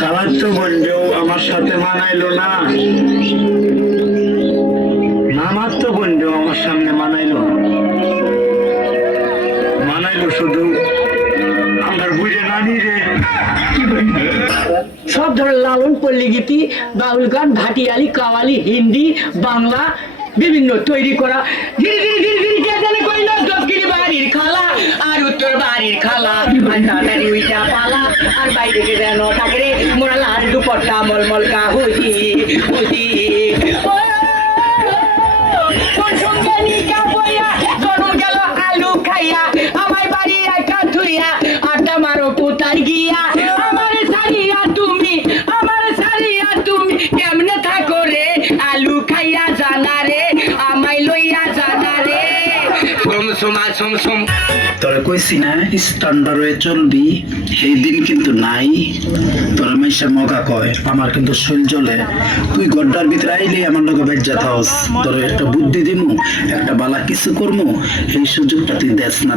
খালাতো বোনকেও আমার সাথে মানাইলো না, মামাতো বোনকেও আমার সামনে মানাইলো না, মানাইলো শুধু আমার বুঝে নানি রে। সব ধরনের লালন পল্লী গীতি, বাউল গান, ভাটিয়ালি, কাওয়ালি, হিন্দি, বাংলা বিভিন্ন তৈরি করা। গিরি গিরি গিরি গিরি কে জানে কইলো দক্ষিণ বাড়ির খালা আর উত্তর বাড়ির খালা, আর তাড়াতাড়ি উইটা পালা, আর বাইরে কে যেন ঠাকরে মোরা লাল দুপট্টা মলমল কাহুতি হুতি। কোন সঙ্গে নিকা বইয়া গরম গেল আলু খাইয়া, আমায় বাড়ি একা ধুইয়া আড্ডা মারো পুতার গিয়া। আমার সারিয়া তুমি, আমার সারিয়া তুমি কেমনে থাকো রে, আলু খাইয়া জানা রে, আমায় লইয়া জানা রে। তোরা কইছি না স্ট্যান্ডার্ড হয়ে চলবি, সেই দিন কিন্তু নাই। তোরা মেশা মগা কয়, আমার কিন্তু শৈল জ্বলে। তুই গড্ডার ভিতরে আইলে আমার লোক বেজ্জা থাকস, তোর একটা বুদ্ধি দিমু, একটা বালা কিছু করমু, এই সুযোগটা তুই দেস না।